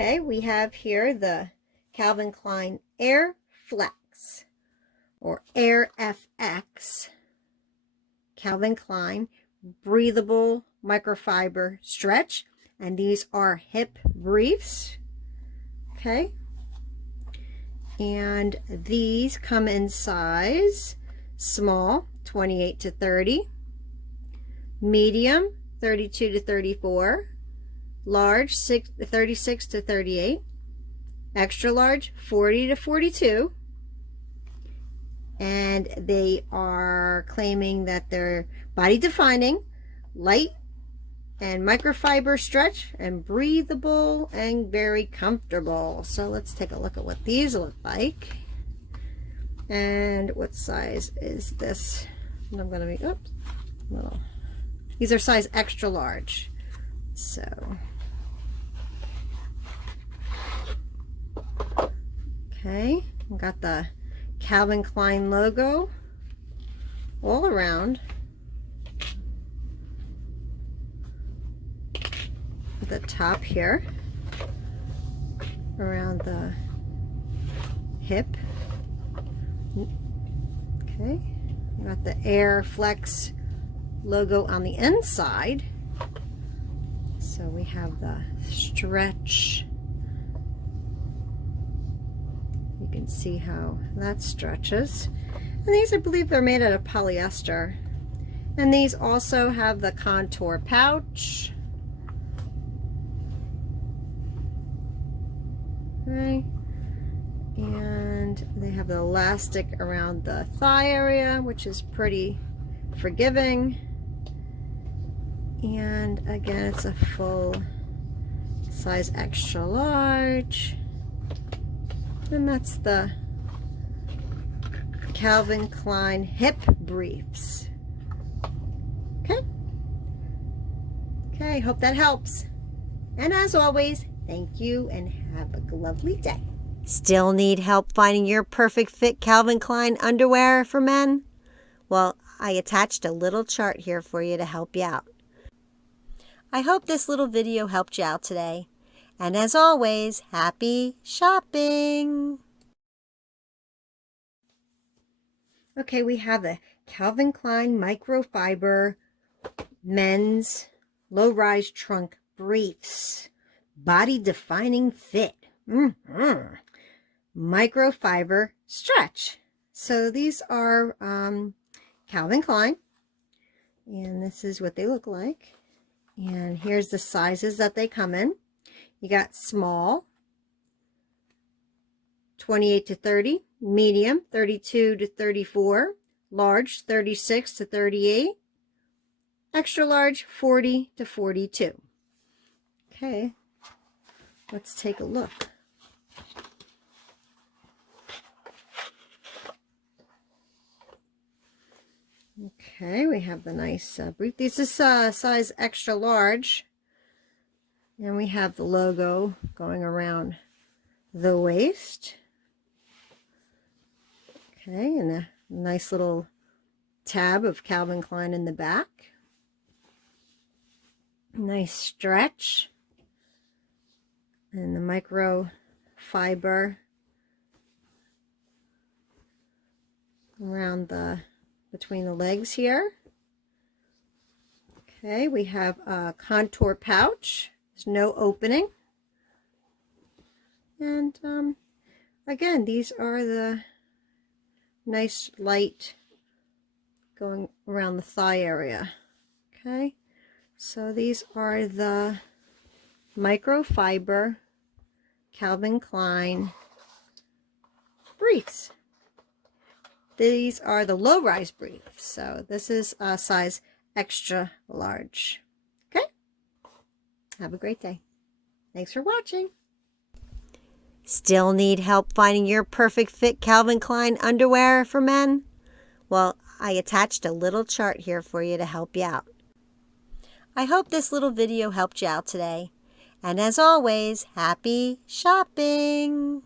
Okay, we have here the Calvin Klein Air Flex or Air FX Calvin Klein breathable microfiber stretch, and these are hip briefs. Okay, and these come in size small 28 to 30, medium 32 to 34, large 36 to 38, extra large 40 to 42, and they are claiming that they're body defining, light and microfiber stretch, and breathable and very comfortable. So let's take a look at what these look like. And what size is this? I'm going to be, oops, little. These are size extra large. So, okay, we got the Calvin Klein logo all around the top here, around the hip. Okay, we got the Air Flex logo on the inside. So we have the stretch. You can see how that stretches. And these, I believe, they're made out of polyester. And these also have the contour pouch. Okay. And they have the elastic around the thigh area, which is pretty forgiving. And again, it's a full size extra large. And that's the Calvin Klein hip briefs. Okay. Okay, hope that helps. And as always, thank you and have a lovely day. Still need help finding your perfect fit Calvin Klein underwear for men? Well, I attached a little chart here for you to help you out. I hope this little video helped you out today. And as always, happy shopping! Okay, we have the Calvin Klein microfiber men's low-rise trunk briefs. Body defining fit. Microfiber stretch. So these are Calvin Klein. And this is what they look like. And here's the sizes that they come in. You got small, 28 to 30, medium, 32 to 34, large, 36 to 38, extra large, 40 to 42. Okay, let's take a look. Okay, we have the nice brief. This is size extra large. And we have the logo going around the waist. Okay, and a nice little tab of Calvin Klein in the back. Nice stretch. And the microfiber around the between the legs here. Okay, we have a contour pouch. There's no opening. And again, these are the nice light going around the thigh area. Okay, so these are the microfiber Calvin Klein briefs. These are the low-rise briefs. So this is a size extra large. Okay? Have a great day. Thanks for watching. Still need help finding your perfect fit Calvin Klein underwear for men? Well, I attached a little chart here for you to help you out. I hope this little video helped you out today. And as always, happy shopping!